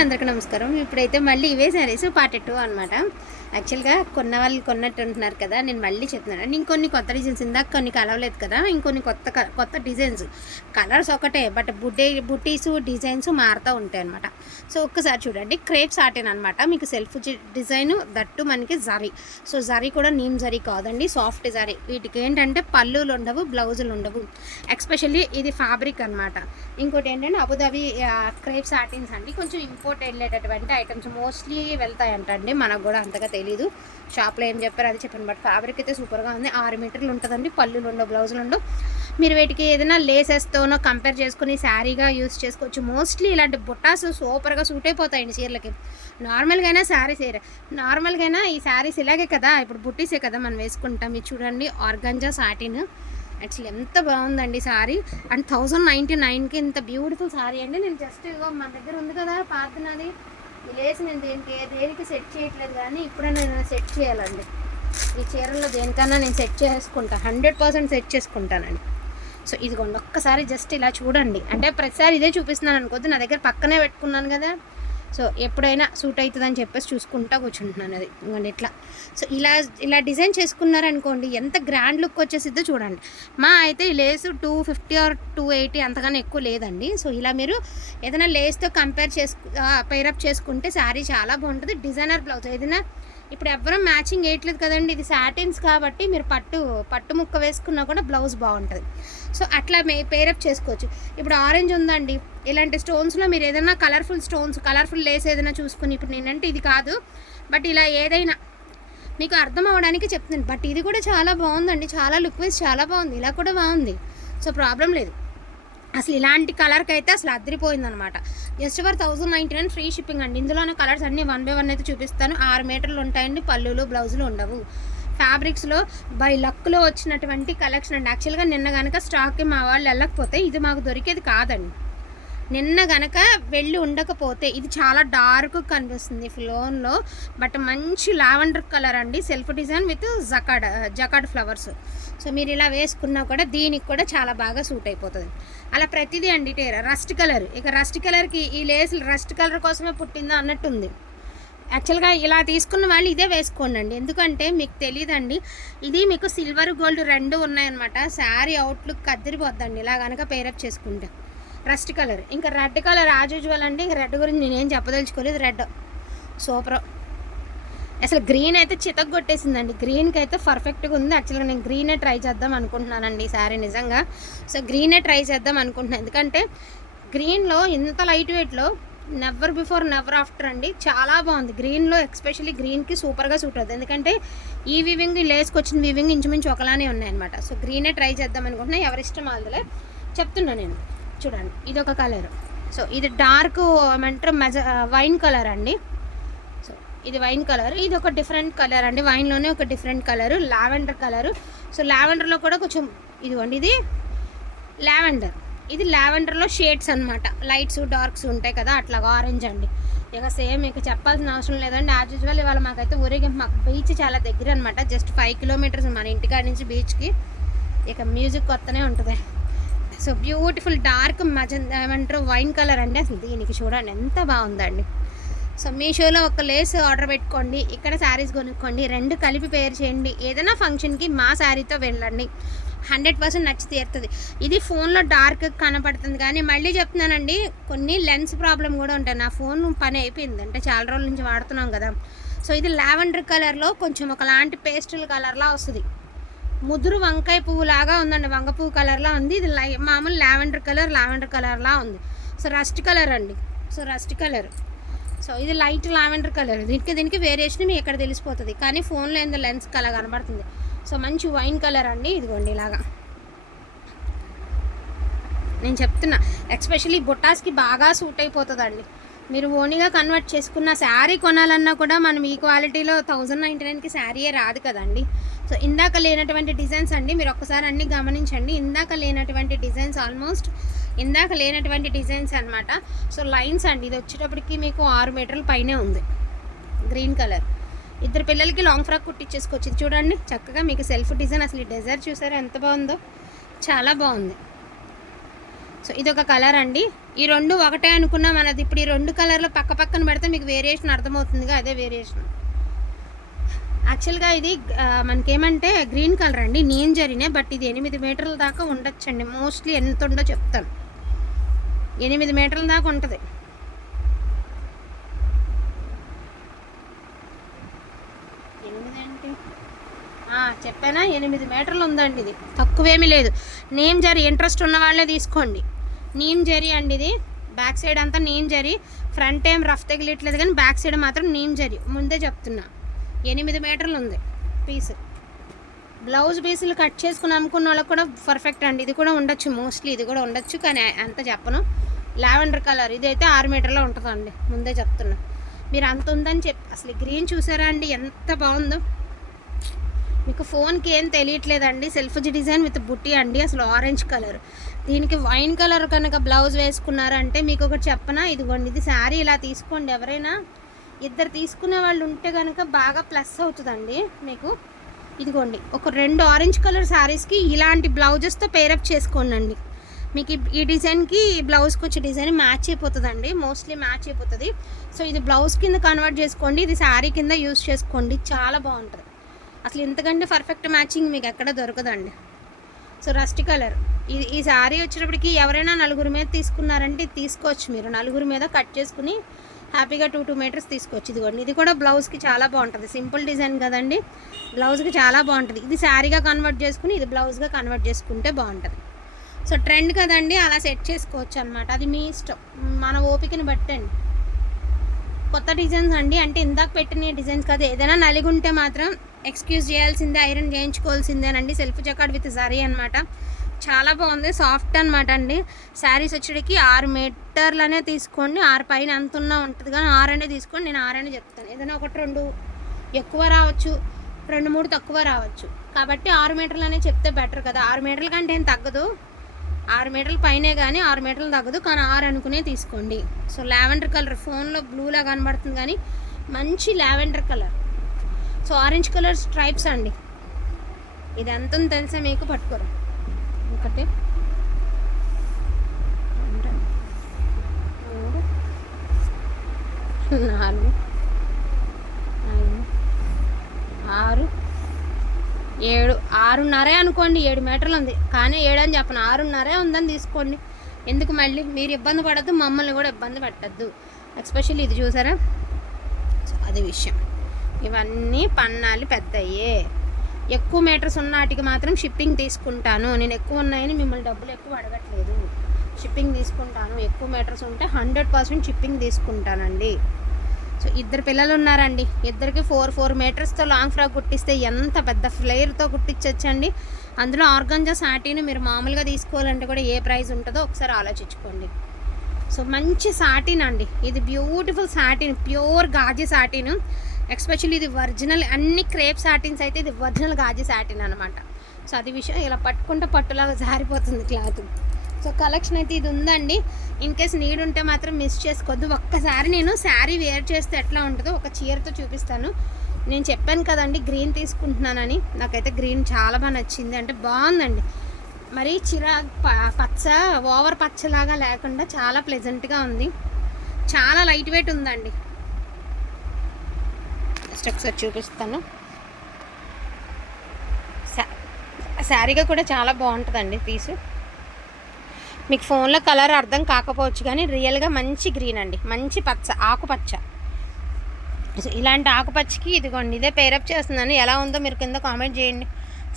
అందరికీ నమస్కారం. ఇప్పుడైతే మళ్ళీ ఇవే శారీస్ పార్ట్ టూ అనమాట యాక్చువల్గా కొన్న వాళ్ళు కొన్నట్టు ఉంటున్నారు కదా నేను మళ్ళీ చెప్తున్నాను. ఇంకొన్ని కొత్త డిజైన్స్ ఇందాక కొన్ని కలవలేదు కదా ఇంకొన్ని కొత్త క- కొత్త డిజైన్స్. కలర్స్ ఒకటే బట్ బుడ్డే బుట్టీస్ డిజైన్స్ మారుతూ ఉంటాయి అనమాట సో ఒక్కసారి చూడండి క్రేప్ సాటిన్ అనమాట మీకు సెల్ఫ్ డిజైన్ దట్టు మనకి జరీ. సో జరీ కూడా నీమ్ జరీ కాదండి సాఫ్ట్ జరీ. వీటికి ఏంటంటే పళ్ళులు ఉండవు బ్లౌజులు ఉండవు. ఎక్స్పెషల్లీ ఇది ఫ్యాబ్రిక్ అనమాట ఇంకోటి ఏంటంటే అబుదాబి క్రేప్ సాటిన్స్ అండి. కొంచెం ఇంపోర్ట్ వెళ్ళేటటువంటి ఐటమ్స్. మోస్ట్లీ వెళ్తాయంటండి మనకు కూడా అంతగా తెలీదు. షాప్లో ఏం చెప్పారు అది చెప్పాను బట్ ఫ్యాబ్రిక్ అయితే సూపర్గా ఉంది. ఆరు మీటర్లు ఉంటుందండి. పళ్ళులు ఉండవు బ్లౌజులు ఉండవు. మీరు వీటికి ఏదైనా లేసెస్తోనో కంపేర్ చేసుకుని శారీగా యూస్ చేసుకోవచ్చు. మోస్ట్లీ ఇలాంటి బుట్టాస్ సూపర్గా సూట్ అయిపోతాయండి చీరలకి. నార్మల్గా అయినా శారీస్ నార్మల్గా అయినా ఈ శారీస్ ఇలాగే కదా. ఇప్పుడు బుట్టీసే కదా మనం వేసుకుంటాం. ఇది చూడండి ఆర్గంజా సాటిన్ యాక్చువల్లీ ఎంత బాగుందండి సారీ అండ్ థౌజండ్ నైంటీ నైన్కి ఇంత బ్యూటిఫుల్ సారీ అండి. నేను జస్ట్ ఇగో మన దగ్గర ఉంది కదా పాతనది ఈ లేస్ నేను దేనికి దేనికి సెట్ చేయట్లేదు కానీ ఇప్పుడే నేను సెట్ చేయాలండి. ఈ చీరల్లో దేనికన్నా నేను సెట్ చేసుకుంటా. హండ్రెడ్ పర్సెంట్ సెట్ చేసుకుంటానండి. సో ఇదిగోండి ఒక్కసారి జస్ట్ ఇలా చూడండి. అంటే ప్రతిసారి ఇదే చూపిస్తున్నాను అనుకోద్దు నా దగ్గర పక్కనే పెట్టుకున్నాను కదా. సో ఎప్పుడైనా సూట్ అవుతుందని చెప్పేసి చూసుకుంటా కూర్చుంటున్నాను అది. ఇట్లా. సో ఇలా ఇలా డిజైన్ చేసుకున్నారనుకోండి ఎంత గ్రాండ్ లుక్ వచ్చేసిద్దో చూడండి. మా అయితే lace two fifty or two eighty అంతగానే ఎక్కువ లేదండి. సో ఇలా మీరు ఏదైనా లేస్తో కంపేర్ చేసుకు పైరప్ చేసుకుంటే శారీ చాలా బాగుంటుంది. డిజైనర్ బ్లౌజ్ ఏదైనా ఇప్పుడు ఎవ్వరం మ్యాచింగ్ వేయట్లేదు కదండి. ఇది సాటిన్స్ కాబట్టి మీరు పట్టు పట్టు ముక్క వేసుకున్నా కూడా బ్లౌజ్ బాగుంటుంది. సో అట్లా మే పేరప్ చేసుకోవచ్చు. ఇప్పుడు ఆరెంజ్ ఉందండి. ఇలాంటి స్టోన్స్లో మీరు ఏదైనా కలర్ఫుల్ స్టోన్స్ కలర్ఫుల్ లేస్ ఏదైనా చూసుకుని ఇప్పుడు నేనంటే ఇది కాదు. బట్ ఇలా ఏదైనా మీకు అర్థం అవ్వడానికి చెప్తున్నాను. బట్ ఇది కూడా చాలా బాగుందండి. చాలా లుక్ వైజ్ చాలా బాగుంది. ఇలా కూడా బాగుంది. సో ప్రాబ్లం లేదు. అసలు ఇలాంటి కలర్కి అయితే అసలు అదిరిపోయిందనమాట just for thousand ninety nine free shipping అండి. ఇందులోనే కలర్స్ అన్నీ వన్ బై వన్ అయితే చూపిస్తాను. ఆరు మీటర్లు ఉంటాయండి. పళ్ళులు బ్లౌజులు ఉండవు. ఫ్యాబ్రిక్స్లో బై లక్లో వచ్చినటువంటి కలెక్షన్ అండి. యాక్చువల్గా నిన్న కనుక స్టాక్కి మా వాళ్ళు వెళ్ళకపోతే ఇది మాకు దొరికేది కాదండి. నిన్న గనక వెళ్ళి ఉండకపోతే ఇది చాలా డార్క్ కనిపిస్తుంది ఫ్లోన్లో. బట్ మంచి లావెండర్ కలర్ అండి. Self design with jacquard jacquard flowers. So మీరు ఇలా వేసుకున్నా కూడా దీనికి కూడా చాలా బాగా సూట్ అయిపోతుంది. అలా ప్రతిదీ అండి రస్ట్ కలర్. ఇక రస్ట్ కలర్కి ఈ లేస్ రస్ట్ కలర్ కోసమే పుట్టిందా అన్నట్టుంది. యాక్చువల్గా ఇలా తీసుకున్న వాళ్ళు ఇదే వేసుకోండి అండి ఎందుకంటే మీకు తెలియదండి ఇది మీకు సిల్వర్ గోల్డ్ రెండు ఉన్నాయన్నమాట. శారీ అవుట్లుక్ కదిరిపోద్దండి. ఇలా కనుక పేరప్ చేసుకుంటే. Rust colour. ఇంకా రెడ్ కలర్ యాజ్ యూజువల్ అంటే ఇంకా రెడ్ గురించి నేనేం చెప్పదలుచుకోలేదు. Red super. అసలు గ్రీన్ అయితే చితగొట్టేసిందండి గ్రీన్కి అయితే పర్ఫెక్ట్గా ఉంది. యాక్చువల్గా నేను గ్రీనే ట్రై చేద్దాం అనుకుంటున్నానండి ఈ సారీ నిజంగా. సో గ్రీనే ట్రై చేద్దాం అనుకుంటున్నాను ఎందుకంటే గ్రీన్లో ఇంత లైట్ వెయిట్లో నెవర్ బిఫోర్ నెవర్ ఆఫ్టర్ అండి. చాలా బాగుంది. గ్రీన్లో ఎక్స్పెషల్లీ గ్రీన్కి సూపర్గా సూట్ అవుతుంది ఎందుకంటే ఈ వివింగ్ లేసుకొచ్చిన వచ్చిన వివింగ్ ఇంచుమించు ఒకలానే ఉన్నాయన్నమాట. సో గ్రీనే ట్రై చేద్దాం అనుకుంటున్నా. ఎవరిష్టం వాళ్ళదిలే చెప్తున్నా నేను. చూడండి ఇది ఒక కలర్. సో ఇది డార్క్ ఏమంటారు మెజ వైన్ కలర్ అండి. సో ఇది వైన్ కలర్ ఇది ఒక డిఫరెంట్ కలర్ అండి. వైన్లోనే ఒక different colour lavender colour so లావెండర్లో కూడా కొంచెం ఇదిగోండి ఇది లావెండర్ ఇది లావెండర్లో షేడ్స్ అన్నమాట. లైట్స్ డార్క్స్ ఉంటాయి కదా అట్లా ఆరెంజ్ అండి. ఇక సేమ్ మీకు చెప్పాల్సిన అవసరం లేదండి. యాజ్ యూజువల్ ఇవాళ మాకైతే ఊరేగింపు మాకు బీచ్ చాలా దగ్గర అనమాట జస్ట్ ఫైవ్ కిలోమీటర్స్ మన ఇంటికాడ నుంచి బీచ్కి ఇక మ్యూజిక్ కొత్తనే ఉంటుంది. సో బ్యూటిఫుల్ డార్క్ మజంద ఏమంటారు వైన్ కలర్ అండి అసలు. దీనికి చూడండి ఎంత బాగుందండి. సో మీషోలో ఒక లేస్ ఆర్డర్ పెట్టుకోండి ఇక్కడ శారీస్ కొనుక్కోండి రెండు కలిపి పేరు చేయండి. ఏదైనా ఫంక్షన్కి మా శారీతో వెళ్ళండి. హండ్రెడ్ పర్సెంట్ నచ్చి తీరుతుంది. ఇది ఫోన్లో డార్క్ కనపడుతుంది కానీ మళ్ళీ చెప్తున్నానండి కొన్ని లెన్స్ ప్రాబ్లం కూడా ఉంటాయి. నా ఫోన్ పని అయిపోయింది. అంటే చాలా రోజుల నుంచి వాడుతున్నాం కదా. సో ఇది లావెండర్ కలర్లో కొంచెం ఒకలాంటి పేస్టల్ కలర్లా వస్తుంది. ముదురు వంకాయ పువ్వు లాగా ఉందండి. వంగ పువ్వు కలర్లా ఉంది. ఇది లై మామూలు లావెండర్ కలర్ లావెండర్ కలర్లా ఉంది. సో రస్ట్ కలర్ అండి. So rust colour. సో ఇది లైట్ లావెండర్ కలర్. దీనికి దీనికి వేరియేషన్ మీకు ఎక్కడ తెలిసిపోతుంది. కానీ ఫోన్లో ఏందో లెన్స్ కలర్ కనబడుతుంది. సో మంచి వైన్ కలర్ అండి. ఇదిగోండి ఇలాగా. నేను చెప్తున్నా ఎక్స్పెషలీ బుట్టాస్కి బాగా సూట్ అయిపోతుందండి. మీరు ఓన్గా కన్వర్ట్ చేసుకున్న శారీ కొనాలన్నా కూడా మనం ఈ క్వాలిటీలో థౌజండ్ నైంటీ నైన్కి శారీయే రాదు కదండి. సో ఇందాక లేనటువంటి డిజైన్స్ అండి మీరు ఒక్కసారి అన్ని గమనించండి. ఇందాక లేనటువంటి డిజైన్స్ ఆల్మోస్ట్ ఇందాక లేనటువంటి డిజైన్స్ అనమాట సో లైన్స్ అండి ఇది వచ్చేటప్పటికి మీకు ఆరు మీటర్ల పైనే ఉంది. గ్రీన్ కలర్ ఇద్దరు పిల్లలకి లాంగ్ ఫ్రాక్ కుట్టించేసుకోవచ్చు చూడండి చక్కగా మీకు సెల్ఫ్ డిజైన్ అసలు ఈ డెజర్ చూసారా ఎంత బాగుందో? చాలా బాగుంది. సో ఇది ఒక కలర్ అండి. ఈ రెండు ఒకటే అనుకున్నాం మనది. ఇప్పుడు ఈ రెండు కలర్లు పక్క పక్కన పెడితే మీకు వేరియేషన్ అర్థమవుతుందిగా అదే వేరియేషన్ యాక్చువల్గా ఇది మనకేమంటే గ్రీన్ కలర్ అండి నేను జరినే బట్ ఇది ఎనిమిది మీటర్ల దాకా ఉండొచ్చండి. మోస్ట్లీ ఎంత ఉందో చెప్తాను. ఎనిమిది మీటర్ల దాకా ఉంటుంది. ఎనిమిది చెప్పానా? ఎనిమిది మీటర్లు ఉందండి ఇది. తక్కువేమీ లేదు. నేమ్ జరి ఇంట్రెస్ట్ ఉన్న వాళ్ళే తీసుకోండి. నీమ్ జరి అండి ఇది. బ్యాక్ సైడ్ అంతా నీమ్ జరి. ఫ్రంట్ ఏం రఫ్ తగిలిట్లేదు కానీ బ్యాక్ సైడ్ మాత్రం నీమ్ జరి. ముందే చెప్తున్నా. ఎనిమిది మీటర్లు ఉంది పీస్ బ్లౌజ్ పీసులు కట్ చేసుకుని అమ్ముకున్న వాళ్ళకి కూడా పర్ఫెక్ట్ అండి. ఇది కూడా ఉండొచ్చు మోస్ట్లీ ఇది కూడా ఉండొచ్చు కానీ అంత చెప్పను. లావెండర్ కలర్ ఇది అయితే ఆరు మీటర్లో ఉంటుందండి. ముందే చెప్తున్నా. మీరు అంత ఉందని చెప్పి అసలు గ్రీన్ చూసారా అండి? ఎంత బాగుందో. మీకు ఫోన్కి ఏం తెలియట్లేదండి. సెల్ఫ్ డిజైన్ విత్ బుట్టి అండి అసలు ఆరెంజ్ కలర్ దీనికి వైన్ కలర్ కనుక బ్లౌజ్ వేసుకున్నారంటే మీకు ఒకటి చెప్పనా? ఇదిగోండి ఇది శారీ ఇలా తీసుకోండి ఎవరైనా. ఇద్దరు తీసుకునే వాళ్ళు ఉంటే కనుక బాగా ప్లస్ అవుతుందండి మీకు. ఇదిగోండి ఒక రెండు ఆరెంజ్ కలర్ శారీస్కి ఇలాంటి బ్లౌజెస్తో పేరప్ చేసుకోనండి. మీకు ఈ- డిజైన్కి ఈ బ్లౌజ్కి వచ్చే డిజైన్ మ్యాచ్ అయిపోతుందండి మోస్ట్లీ మ్యాచ్ అయిపోతుంది. సో ఇది బ్లౌజ్ కింద కన్వర్ట్ చేసుకోండి ఇది శారీ కింద యూస్ చేసుకోండి చాలా బాగుంటుంది. అసలు ఇంతకంటే పర్ఫెక్ట్ మ్యాచింగ్ మీకు ఎక్కడ దొరకదండి. సో రస్ట్ కలర్ ఇది ఈ శారీ వచ్చేటప్పటికి ఎవరైనా నలుగురు మీద తీసుకున్నారంటే తీసుకోవచ్చు మీరు నలుగురు మీద కట్ చేసుకుని హ్యాపీగా టూ టూ మీటర్స్ తీసుకోవచ్చు ఇదిగోండి. ఇది కూడా బ్లౌజ్కి చాలా బాగుంటుంది. సింపుల్ డిజైన్ కదండి. బ్లౌజ్కి చాలా బాగుంటుంది. ఇది శారీగా కన్వర్ట్ చేసుకుని ఇది బ్లౌజ్గా కన్వర్ట్ చేసుకుంటే బాగుంటుంది. సో ట్రెండ్ కదండి. అలా సెట్ చేసుకోవచ్చు అనమాట అది మీ ఇష్టం. మన ఓపికని బట్టండి. కొత్త డిజైన్స్ అండి. అంటే ఇందాక పెట్టిన డిజైన్స్ కాదు. ఏదైనా నలిగి ఉంటే మాత్రం ఎక్స్క్యూజ్ చేయాల్సిందే ఐరన్ చేయించుకోవాల్సిందేనండి. సెల్ఫ్ జకాడ్ విత్ జరీ అనమాట చాలా బాగుంది. సాఫ్ట్ అనమాట అండి. శారీస్ వచ్చేటికి ఆరు మీటర్లనే తీసుకోండి ఆరు పైన ఎంత ఉన్నా ఉంటుంది కానీ ఆరు అనే తీసుకోండి నేను ఆరు అనే చెప్తాను. ఏదైనా ఒకటి రెండు ఎక్కువ రావచ్చు రెండు మూడు తక్కువ రావచ్చు. కాబట్టి ఆరు మీటర్లనే చెప్తే బెటర్ కదా. ఆరు మీటర్ల కంటే ఏం తగ్గదు. ఆరు మీటర్ల పైనే కానీ ఆరు మీటర్లు తగ్గదు. కానీ ఆరు అనుకునే తీసుకోండి. సో లావెండర్ కలర్ ఫోన్లో బ్లూలా కనబడుతుంది కానీ మంచి lavender colour. So orange colour stripes అండి. ఇది ఎంత ఉందో తెలుసా మీకు? పట్టుకోరు. ఒకటి. రెండు. మూడు నాలుగు. ఐదు. ఆరు. ఏడు. ఆరున్నరే అనుకోండి ఏడు మీటర్లు ఉంది. కానీ ఏడు అని చెప్పను. ఆరున్నరే ఉందని తీసుకోండి. ఎందుకు మళ్ళీ? మీరు ఇబ్బంది పడద్దు మమ్మల్ని కూడా ఇబ్బంది పెట్టద్దు. ఎస్పెషల్లీ ఇది చూసారా? సో అది విషయం. ఇవన్నీ పన్నాలు పెద్దయ్యే. ఎక్కువ మీటర్స్ ఉన్న వాటికి మాత్రం షిప్పింగ్ తీసుకుంటాను. నేను ఎక్కువ ఉన్నాయని మిమ్మల్ని డబ్బులు ఎక్కువ అడగట్లేదు. షిప్పింగ్ తీసుకుంటాను. ఎక్కువ మీటర్స్ ఉంటే హండ్రెడ్ పర్సెంట్ షిప్పింగ్ తీసుకుంటానండి. సో ఇద్దరు పిల్లలు ఉన్నారండి. ఇద్దరికి ఫోర్ ఫోర్ మీటర్స్తో లాంగ్ ఫ్రాక్ కుట్టిస్తే ఎంత పెద్ద ఫ్లేయర్తో కుట్టించవచ్చండి అందులో ఆర్గంజా సాటీని మీరు మామూలుగా తీసుకోవాలంటే కూడా ఏ ప్రైస్ ఉంటుందో ఒకసారి ఆలోచించుకోండి. సో మంచి సాటిన్ అండి. ఇది beautiful satin pure gaji satin especially ఇది ఒరిజినల్ అన్ని క్రేప్ సాటిన్స్ అయితే ఇది ఒరిజినల్ గాజీ సాటిన్ అనమాట సో అది విషయం ఇలా పట్టుకుంటే పట్టులాగా జారిపోతుంది క్లాత్. సో కలెక్షన్ అయితే ఇది ఉందండి. ఇన్ కేస్ నీడ్ ఉంటే మాత్రం మిస్ చేసుకోవద్దు. ఒక్కసారి నేను శారీ వేర్ చేస్తే ఎట్లా ఉంటుందో ఒక చీరతో చూపిస్తాను. నేను చెప్పాను కదండి గ్రీన్ తీసుకుంటున్నానని. నాకైతే గ్రీన్ చాలా బాగా నచ్చింది. అంటే బాగుందండి. మరి చిరా ప- పచ్చ ఓవర్ పచ్చలాగా లేకుండా చాలా ప్లెజెంట్గా ఉంది. చాలా లైట్ వెయిట్ ఉందండి. జస్ట్ ఒకసారి చూపిస్తాను శారీగా కూడా చాలా బాగుంటుందండి పీసు. మీకు ఫోన్లో కలర్ అర్థం కాకపోవచ్చు కానీ రియల్గా మంచి గ్రీన్ అండి. మంచి పచ్చ ఆకుపచ్చ. ఇలాంటి ఆకుపచ్చకి ఇదిగోండి ఇదే పేరప్ చేస్తున్నాను. ఎలా ఉందో మీరు కింద కామెంట్ చేయండి.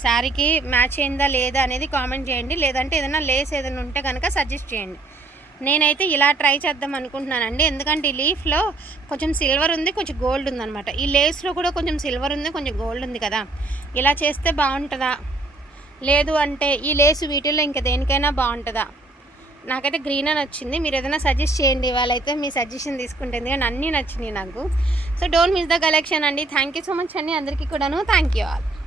శారీకి మ్యాచ్ అయిందా లేదా అనేది కామెంట్ చేయండి. లేదంటే ఏదైనా లేస్ ఏదైనా ఉంటే కనుక సజెస్ట్ చేయండి. నేనైతే ఇలా ట్రై చేద్దాం అనుకుంటున్నానండి. ఎందుకంటే ఈ లీఫ్లో కొంచెం సిల్వర్ ఉంది కొంచెం గోల్డ్ ఉందన్నమాట. ఈ లేస్లో కూడా కొంచెం సిల్వర్ ఉంది కొంచెం గోల్డ్ ఉంది కదా. ఇలా చేస్తే బాగుంటుందా? లేదు అంటే ఈ లేసు వీటిల్లో ఇంకా దేనికైనా బాగుంటుందా? నాకైతే గ్రీన్ అని వచ్చింది మీరు ఏదైనా సజెస్ట్ చేయండి. వాళ్ళైతే మీ సజెషన్ తీసుకుంటే ఎందుకంటే అన్నీ నచ్చినాయి నాకు. So don't miss the collection అండి. థ్యాంక్ యూ సో మచ్ అండి అందరికీ కూడాను. Thank you all.